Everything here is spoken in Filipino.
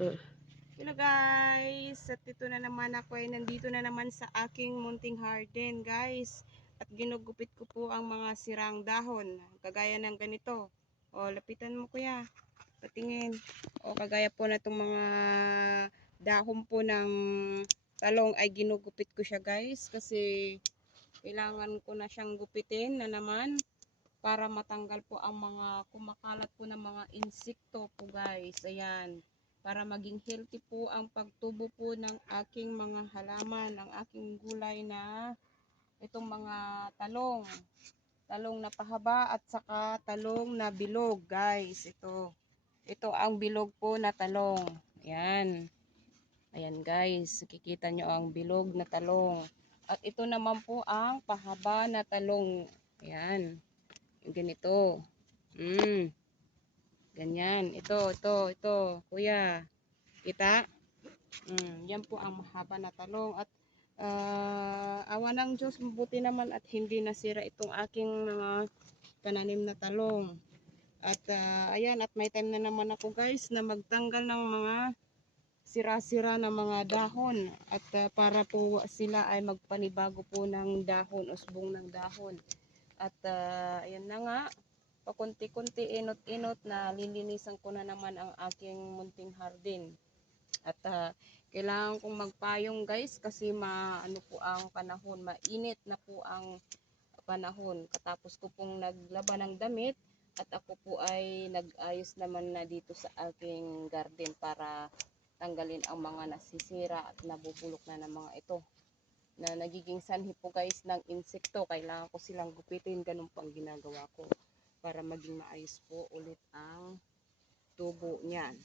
Uh, Hello guys! At ito na naman ako ay nandito na naman sa aking munting garden guys. At ginugupit ko po ang mga sirang dahon. Kagaya ng ganito. O, lapitan mo kuya. Patingin. O, kagaya po na itong mga dahon po ng talong ay ginugupit ko siya guys. Kasi kailangan ko na siyang gupitin na naman. Para matanggal po ang mga kumakalat po ng mga insekto po guys. Ayan. Para maging healthy po ang pagtubo po ng aking mga halaman, ang aking gulay na itong mga talong. Talong na pahaba at saka talong na bilog guys. Ito ang bilog po na talong. Ayan. Ayan guys. Kikita nyo ang bilog na talong. At ito naman po ang pahaba na talong. Ayan. Yung ganito. Ganyan. Ito. Kuya. Kita? Yan po ang mahaba na talong. At awa ng Diyos, mabuti naman at hindi nasira itong aking mga pananim na talong. At ayan, at may time na naman ako guys na magtanggal ng mga sira-sira na mga dahon. At para po sila ay magpanibago po ng dahon, usbong ng dahon. At ayan na nga, pakunti-kunti, inot-inot na lilinisan ko na naman ang aking munting hardin. At kailangan kong magpayong guys kasi ano po ang panahon, mainit na po ang panahon. Katapos ko pong naglaba ng damit at ako po ay nag-ayos naman na dito sa aking garden para tanggalin ang mga nasisira at nabubulok na ng mga ito na nagiging sanhi po guys ng insekto. Kailangan ko silang gupitin, ganun pang ginagawa ko para maging maayos po ulit ang tubo niyan.